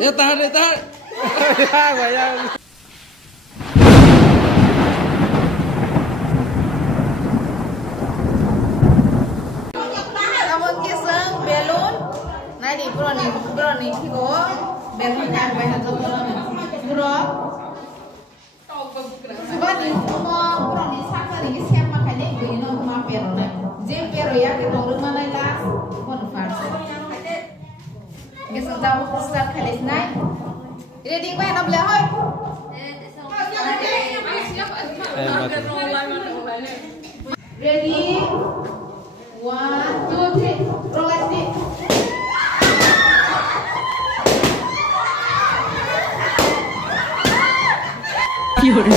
Ya tahan. Ya bayang. Kamu kisah belon. Nah di brownie kiko belon yang banyak tuh bro. Sebab ini semua brownie sama ini siapa makanya gue ini mau pero. Jadi pero ya kita rumah lain lah. Bonfire. Kita sudah start kali ini. Ready kau yang boleh hoi. Ready. 1, 2, 3. Roll like this. Pure.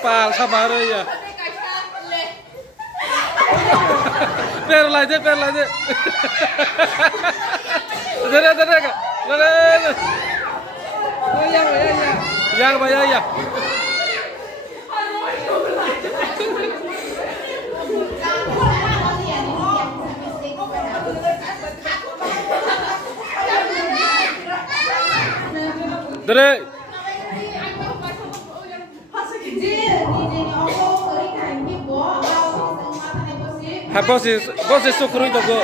Apa sabar ya. Per lagi. Yang bayar ya. Dere. Bos itu kru itu go.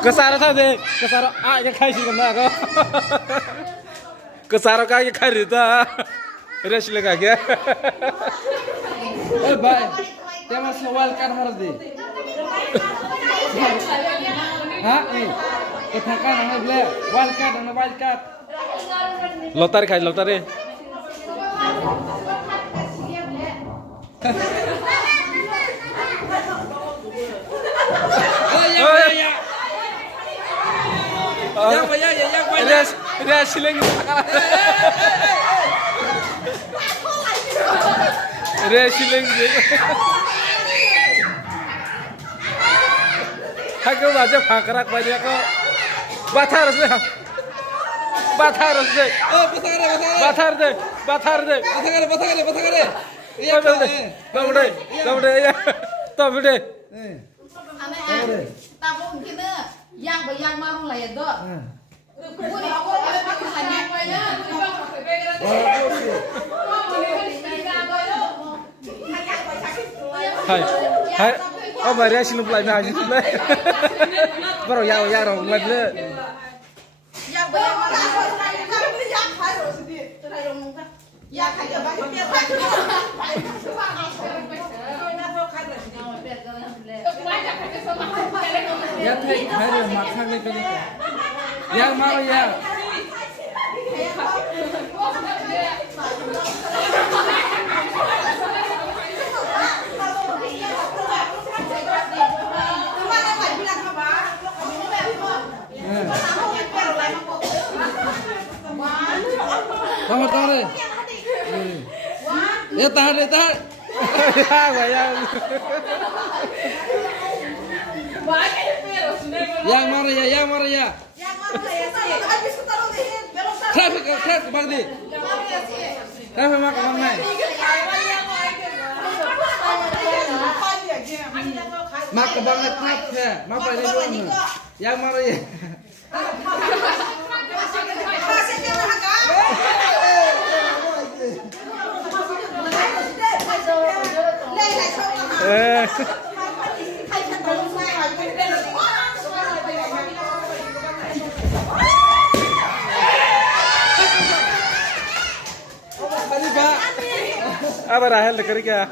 Kesara tadi, kesara yang kai sih kena kau. Kesara kai kari dah. Rest lagi ya. Oh bye. Tema sawal kan harus di. Hah? Katakan anda bela wildcard. Lotar kai lotar deh. Yang banyak. Dia siling. Wrestling deh. Aku baca pakrak banyak kok. Batar deh. Oh, batar deh. Batar deh. Iya, kamu deh ya. Tahu deh. Aneh. Tapi mungkin yang mau lah ya dok. Gue aku ada makanannya banyak. Hai. Oh, Maria silum pelai na haji tulai. Baru ya orang lagi le. Ya bayar mana? Ya harus di. Ya kayak banyak dia. Ya hai makan lagi. Yang mau ya. Tahan deh. Ya tahan. Ya bayang. Yang mana ya? Traffic bang di. Traffic makan mana? Makan banget ya. Makan ini. Yang mana ya? Apa Rahel dekeri kah?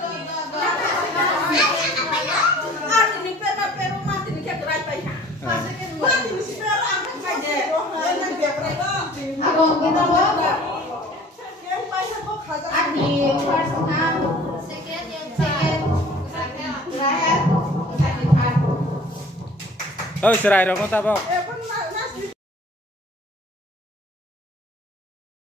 Aku kita bawa. Adi first serai dong tak bok.